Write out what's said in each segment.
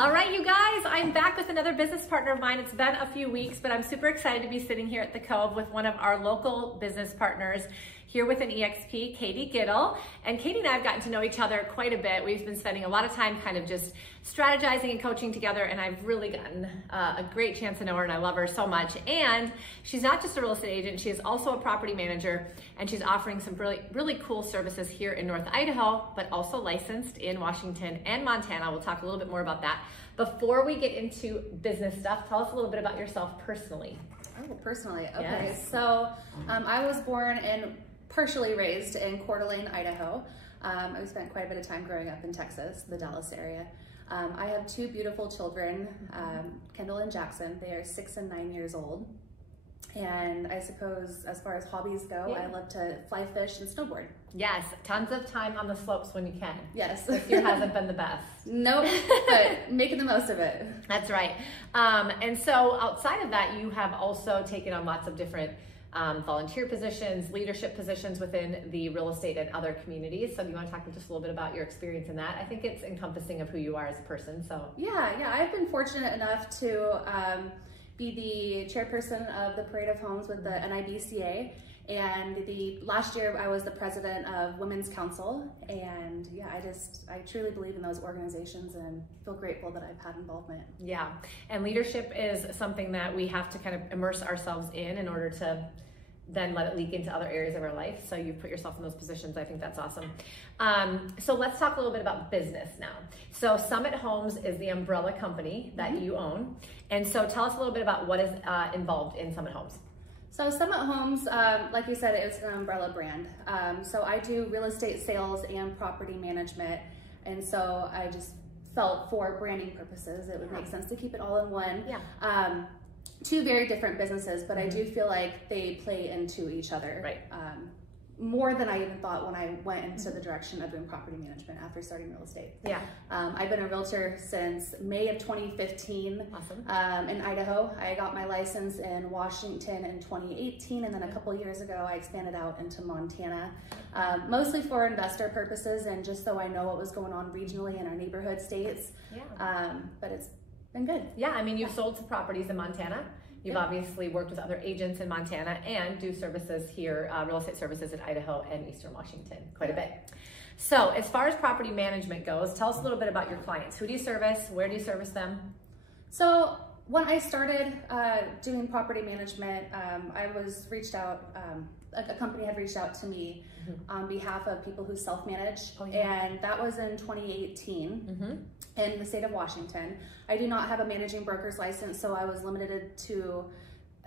All right, you guys, I'm back with another business partner of mine. It's been a few weeks, but I'm super excited to be sitting here at the Cove with one of our local business partners here with an EXP, Kadee Gittel. And Kadee and I have gotten to know each other quite a bit. We've been spending a lot of time kind of just strategizing and coaching together, and I've really gotten a great chance to know her, and I love her so much. And she's not just a real estate agent, she is also a property manager, and she's offering some really cool services here in North Idaho, but also licensed in Washington and Montana. We'll talk a little bit more about that. Before we get into business stuff, tell us a little bit about yourself personally. Oh, personally, okay. Yes. So I was born and partially raised in Coeur d'Alene, Idaho. I spent quite a bit of time growing up in Texas, the Dallas area. I have two beautiful children, Kendall and Jackson. They are 6 and 9 years old. And I suppose as far as hobbies go, I love to fly fish and snowboard. Yes, tons of time on the slopes when you can. Yes. This year hasn't been the best. Nope, but making the most of it. That's right. And so outside of that, you have also taken on lots of different volunteer positions, leadership positions within the real estate and other communities. So do you want to talk just a little bit about your experience in that? I think it's encompassing of who you are as a person. So yeah, I've been fortunate enough to be the chairperson of the Parade of Homes with the NIBCA, and last year I was the president of Women's Council, and yeah, I truly believe in those organizations and feel grateful that I've had involvement. Yeah, and leadership is something that we have to kind of immerse ourselves in order to then let it leak into other areas of our life. So you put yourself in those positions. I think that's awesome. So let's talk a little bit about business now. So Summit Homes is the umbrella company that you own. And so tell us a little bit about what is involved in Summit Homes. So Summit Homes, like you said, it's an umbrella brand. So I do real estate sales and property management. And so I just felt for branding purposes, it would make sense to keep it all in one. Yeah. Two very different businesses, but I do feel like they play into each other. Right. More than I even thought when I went into the direction of doing property management after starting real estate. Yeah. I've been a realtor since May of 2015. Awesome. In Idaho. I got my license in Washington in 2018, and then a couple years ago I expanded out into Montana, mostly for investor purposes and just so I know what was going on regionally in our neighborhood states. Yeah. But it's been good. Yeah, I mean, you've sold some properties in Montana. You've obviously worked with other agents in Montana and do services here, real estate services in Idaho and Eastern Washington, quite a bit. So as far as property management goes, tell us a little bit about your clients. Who do you service? Where do you service them? So when I started doing property management, I was reached out, a company had reached out to me on behalf of people who self-manage, and that was in 2018 in the state of Washington. I do not have a managing broker's license, so I was limited to,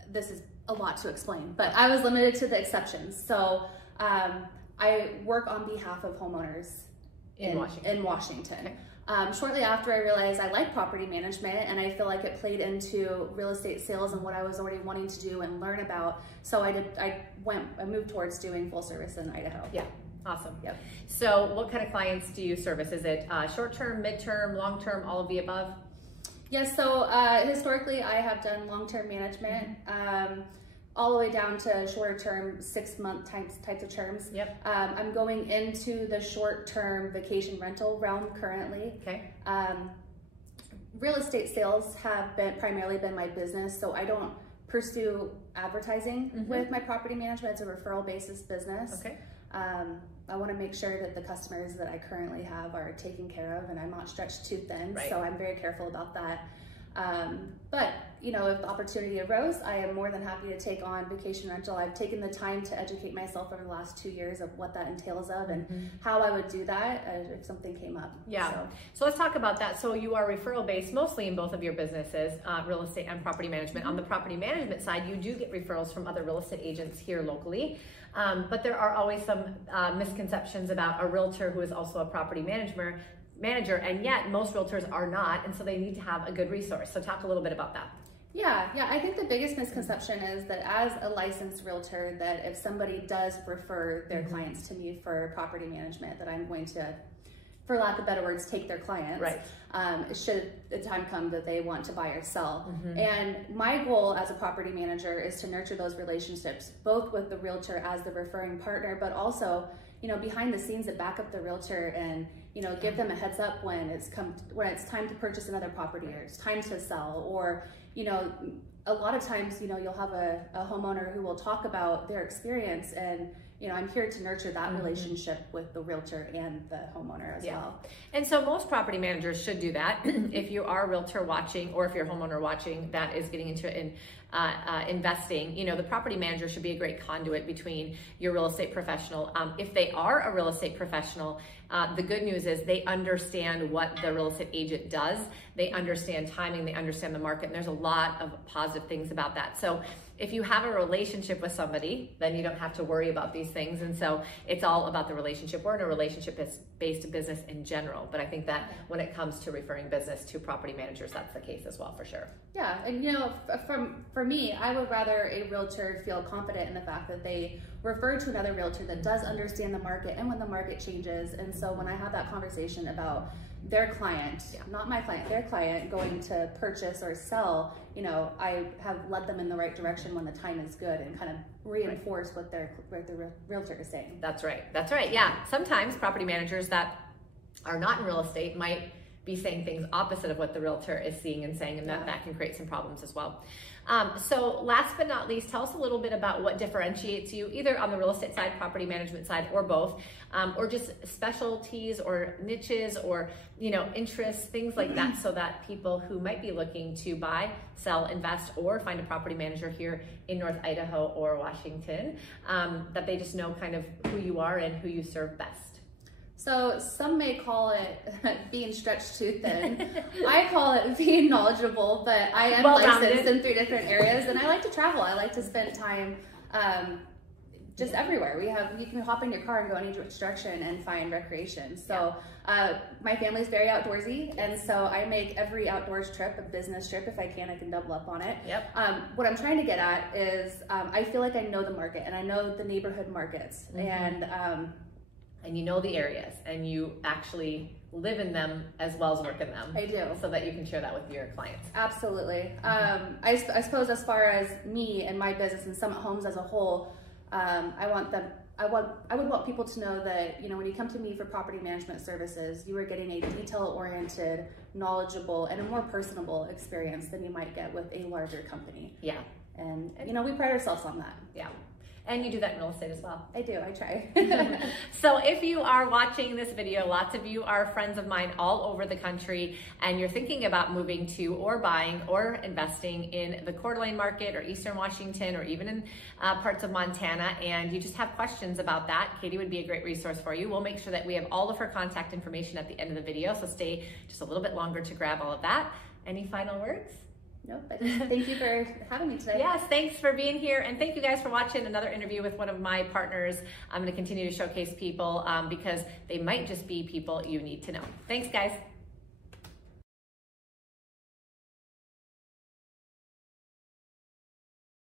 this is a lot to explain, but I was limited to the exceptions. So I work on behalf of homeowners in Washington. Okay. Shortly after, I realized I like property management, and I feel like it played into real estate sales and what I was already wanting to do and learn about. So I moved towards doing full service in Idaho. Yeah, awesome. Yep. So what kind of clients do you service? Is it short-term, mid-term, long-term, all of the above? Yes, so historically I have done long-term management, all the way down to shorter-term, 6-month types of terms. Yep. I'm going into the short-term vacation rental realm currently. Okay. Real estate sales have primarily been my business, so I don't pursue advertising with my property management. It's a referral basis business. Okay. I want to make sure that the customers that I currently have are taken care of and I'm not stretched too thin. Right. So I'm very careful about that. But you know, if the opportunity arose, I am more than happy to take on vacation rental. I've taken the time to educate myself over the last 2 years of what that entails of and how I would do that if something came up. Yeah. So let's talk about that. So you are referral based mostly in both of your businesses, real estate and property management. On the property management side, you do get referrals from other real estate agents here locally. But there are always some misconceptions about a realtor who is also a property manager, and yet most realtors are not, and so they need to have a good resource. So talk a little bit about that. Yeah, I think the biggest misconception is that as a licensed realtor, that if somebody does refer their clients to me for property management, that I'm going to, for lack of better words, take their clients. Right. Should the time come that they want to buy or sell. And my goal as a property manager is to nurture those relationships, both with the realtor as the referring partner, but also behind the scenes that back up the realtor and, give them a heads up when it's time to purchase another property or it's time to sell, or, a lot of times, you'll have a homeowner who will talk about their experience, and I'm here to nurture that relationship with the realtor and the homeowner as well. And so most property managers should do that. If you are a realtor watching, or if you're a homeowner watching that is getting into investing, the property manager should be a great conduit between your real estate professional. If they are a real estate professional, the good news is they understand what the real estate agent does. They understand timing, they understand the market, and there's a lot of positive things about that. So if you have a relationship with somebody, then you don't have to worry about these things. And so it's all about the relationship. We're in a relationship-based business in general, but I think that when it comes to referring business to property managers, that's the case as well, for sure. Yeah, and for me, I would rather a realtor feel confident in the fact that they refer to another realtor that does understand the market and when the market changes. And so when I have that conversation about their client, not my client, their client going to purchase or sell, I have led them in the right direction when the time is good, and kind of reinforce what the realtor is saying. That's right. That's right. Yeah. Sometimes property managers that are not in real estate might be saying things opposite of what the realtor is seeing and saying, and that can create some problems as well. So last but not least, tell us a little bit about what differentiates you, either on the real estate side, property management side, or both, or just specialties or niches or, interests, things like that, so that people who might be looking to buy, sell, invest, or find a property manager here in North Idaho or Washington, that they just know kind of who you are and who you serve best. So some may call it being stretched too thin. I call it being knowledgeable, but I am licensed in 3 different areas, and I like to travel. I like to spend time just everywhere. You can hop in your car and go any direction and find recreation. So my family's very outdoorsy, and so I make every outdoors trip a business trip. If I can double up on it. Yep. What I'm trying to get at is I feel like I know the market, and I know the neighborhood markets, and you know the areas, and you actually live in them as well as work in them. I do. So that you can share that with your clients. Absolutely. I suppose as far as me and my business and Summit Homes as a whole, I would want people to know that, when you come to me for property management services, you are getting a detail-oriented, knowledgeable, and a more personable experience than you might get with a larger company. Yeah. And we pride ourselves on that. Yeah. And you do that in real estate as well. I do, I try. So if you are watching this video, lots of you are friends of mine all over the country, and you're thinking about moving to or buying or investing in the Coeur d'Alene market or Eastern Washington or even in parts of Montana, and you just have questions about that, Kadee would be a great resource for you. We'll make sure that we have all of her contact information at the end of the video, so stay just a little bit longer to grab all of that. Any final words? Nope, but thank you for having me today. Yes, thanks for being here, and thank you guys for watching another interview with one of my partners. I'm going to continue to showcase people because they might just be people you need to know. Thanks, guys.